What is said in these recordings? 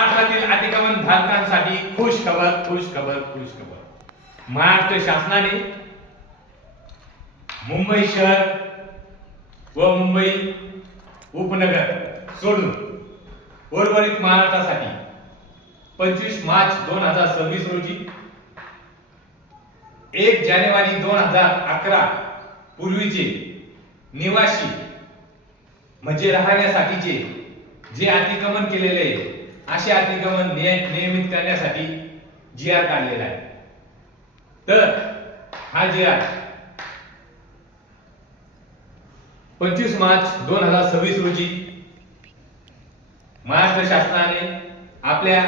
महाराष्ट्रातील अतिक्रमण धारकांसाठी खुश खबर, खुश खबर, खुश खबर. महाराष्ट्र शासनाने मुंबई शहर व मुंबई उपनगर सोडून उर्वरित महाराष्ट्रासाठी 25 मार्च 2026 रोजी 1 जानेवारी 2011 पूर्वीचे निवासी म्हणजे राहण्यासाठीचे जे अतिक्रमण केलेले आहे असे अतिक्रमण नियमित करण्यासाठी जी.आर. काढलेला आहे. तर हा जी.आर. 25 मार्च 2026 रोजी महाराष्ट्र शासनाने आपल्या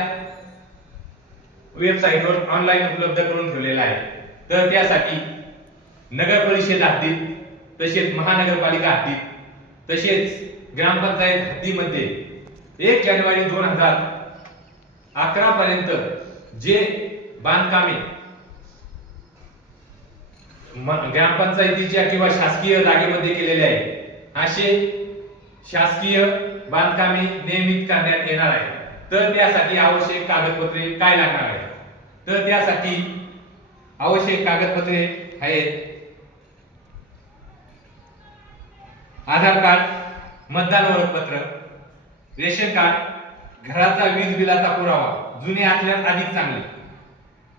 वेबसाईटवर ऑनलाईन उपलब्ध करून ठेवलेला आहे. तर त्यासाठी नगर परिषद हद्दीत, तसेच महानगरपालिका हद्दीत, तसेच ग्रामपंचायत हद्दीमध्ये 1 जानेवारी 2011 पर्यंत जे बांधकामे ग्रामपंचायतीच्या किंवा शासकीय जागेमध्ये केलेले आहे असे शासकीय बांधकामे नियमित करण्यात येणार आहे. तर त्यासाठी आवश्यक कागदपत्रे काय लागणार आहे? तर त्यासाठी आवश्यक कागदपत्रे आहेत आधार कार्ड, मतदान ओळखपत्र, रेशन कार्ड, घराचा वीज बिलाचा पुरावा जुने असल्यास अधिक चांगले,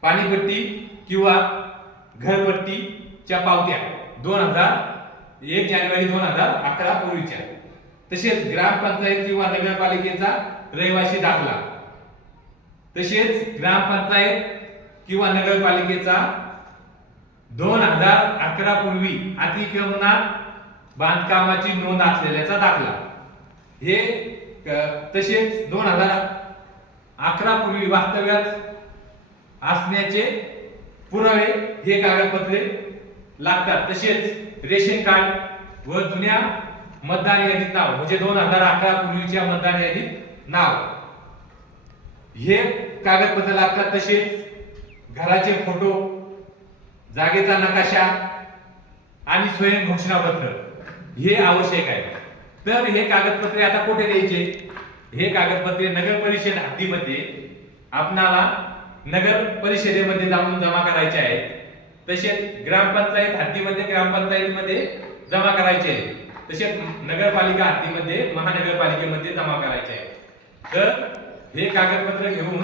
पाणीपट्टी किंवा घरपट्टीच्या पावत्या 1 जानेवारी 2011 पूर्वीच्या, तसेच ग्रामपंचायत किंवा नगरपालिकेचा रहिवासी दाखला, तसेच ग्रामपंचायत किंवा नगरपालिकेचा 2011 पूर्वी अतिक्रमणात बांधकामाची नोंद असलेल्याचा दाखला, हे तसेच 2011 पूर्वी वास्तव्यात असण्याचे पुरावे हे कागदपत्रे लागतात. तसेच रेशन कार्ड व जुन्या मतदान यादीत नाव म्हणजे 2011 पूर्वीच्या मतदान यादीत नाव हे कागदपत्र लागतात. तसेच घराचे फोटो, जागेचा नकाशा आणि स्वयं घोषणापत्र हे आवश्यक आहे. तर हे कागदपत्रे आता कुठे द्यायचे? हे कागदपत्रे नगर परिषद हद्दीमध्ये आपणाला नगर परिषदेमध्ये जाऊन जमा करायचे आहेत. तसेच ग्रामपंचायत हद्दीमध्ये ग्रामपंचायतीमध्ये जमा करायचे आहे. तसेच नगरपालिका हद्दीमध्ये महानगरपालिकेमध्ये जमा करायचे आहे. तर हे कागदपत्र घेऊन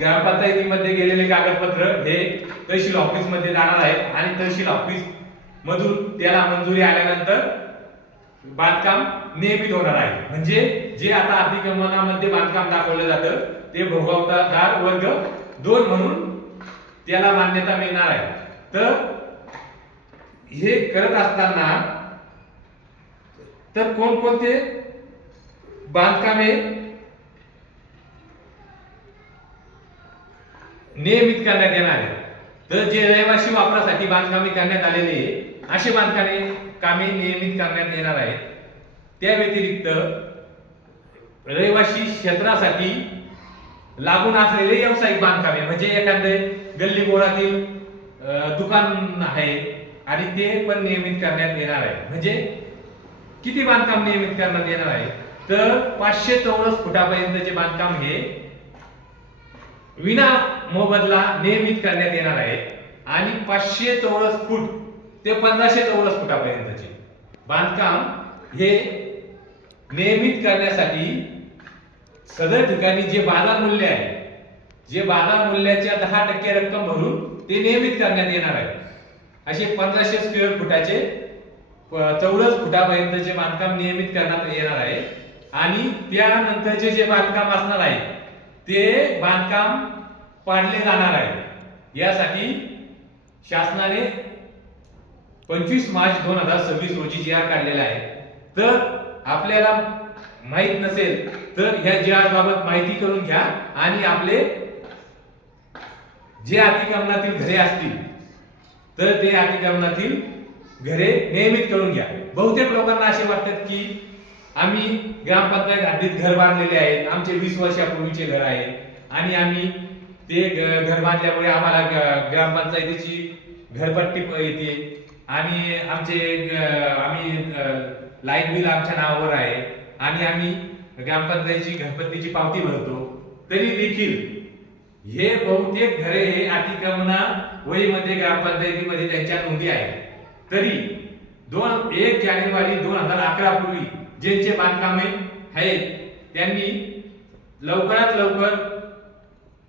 ग्रामपंचायतीमध्ये गेलेले कागदपत्र हे तहसील ऑफिस मध्ये जाणार आहेत आणि तहसील ऑफिस मधून त्याला मंजुरी आल्यानंतर बांधकाम नियमित होणार आहे. म्हणजे जे आता अतिक्रमणामध्ये बांधकाम दाखवलं जातं ते भोगवतादार वर्ग 2 म्हणून त्याला मान्यता मिळणार आहे. तर हे करत असताना तर कोणकोणते बांधकामे नियमित करण्यात येणार आहे? तर जे रहिवासी वापरासाठी बांधकामे करण्यात आलेले असे कामे नियमित करण्यात येणार आहेत. त्या व्यतिरिक्त रहिवासी क्षेत्रासाठी लागून असलेले व्यावसायिक बांधकामे म्हणजे एखादे गल्ली बोळातील दुकान आहे आणि ते पण नियमित करण्यात येणार आहे. म्हणजे किती बांधकाम नियमित करण्यात येणार आहे? तर 500 चौरस फुटापर्यंतचे बांधकाम हे विना मोबदला नियमित करण्यात येणार आहे आणि 500 चौरस फूट ते 1500 चौरस फुटापर्यंतचे बांधकाम हे नियमित करण्यासाठी सदर ठिकाणी जे बाजार मूल्य आहे, जे बाजार मूल्याच्या 10% रक्कम भरून ते नियमित करण्यात येणार आहे. असे 1500 स्क्वेअर फुटाचे चौरस फुटापर्यंतचे बांधकाम नियमित करण्यात येणार आहे आणि त्यानंतरचे जे बांधकाम असणार आहे ते बांधकाम पाडले जाणार आहे. यासाठी शासनाने 25 मार्च 2026 रोजी जी.आर. काढलेला आहे. तर आपल्याला माहित नसेल तर ह्या जी.आर. बाबत माहिती करून घ्या आणि आपले जे अतिक्रमणातील घरे असतील तर ते अतिक्रमणातील घरे नियमित करून घ्या. बहुतेक लोकांना असे वाटतात की आम्ही ग्रामपंचायत हद्दीत घर बांधलेले आहेत, आमचे 20 वर्षापूर्वीचे घर आहे आणि आम्ही ते घर बांधल्यामुळे आम्हाला ग्रामपंचायतीची घरपट्टी येते आणि आम्ही लाईट बिल आमच्या नावावर आहे आणि आम्ही ग्रामपंचायतीची घरपट्टीची पावती भरतो, तरी देखील हे बहुतेक घरे हे अतिक्रमणा वहीमध्ये ग्रामपंचायतीमध्ये त्यांच्या नोंदी आहेत. तरी 1 जानेवारी 2011 पूर्वी ज्यांचे बांधकामे आहेत त्यांनी लवकरात लवकर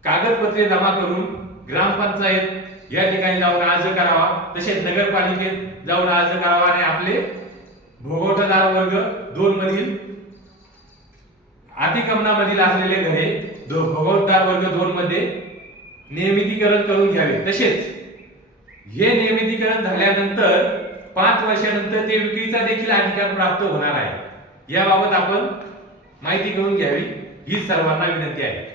कागदपत्रे जमा करून ग्रामपंचायत या ठिकाणी जाऊन अर्ज करावा, तसेच नगरपालिकेत जाऊन अर्ज करावा आणि आपले भोगवटादार वर्ग 2 मधील अतिक्रमणामधील असलेले घरे भोगवटादार वर्ग 2 मध्ये नियमितीकरण करून घ्यावे. तसेच हे नियमितीकरण झाल्यानंतर 5 वर्षानंतर ते विक्रीचा देखील अधिकार प्राप्त होणार आहे. याबाबत आपण माहिती करून घ्यावी ही सर्वांना विनंती आहे.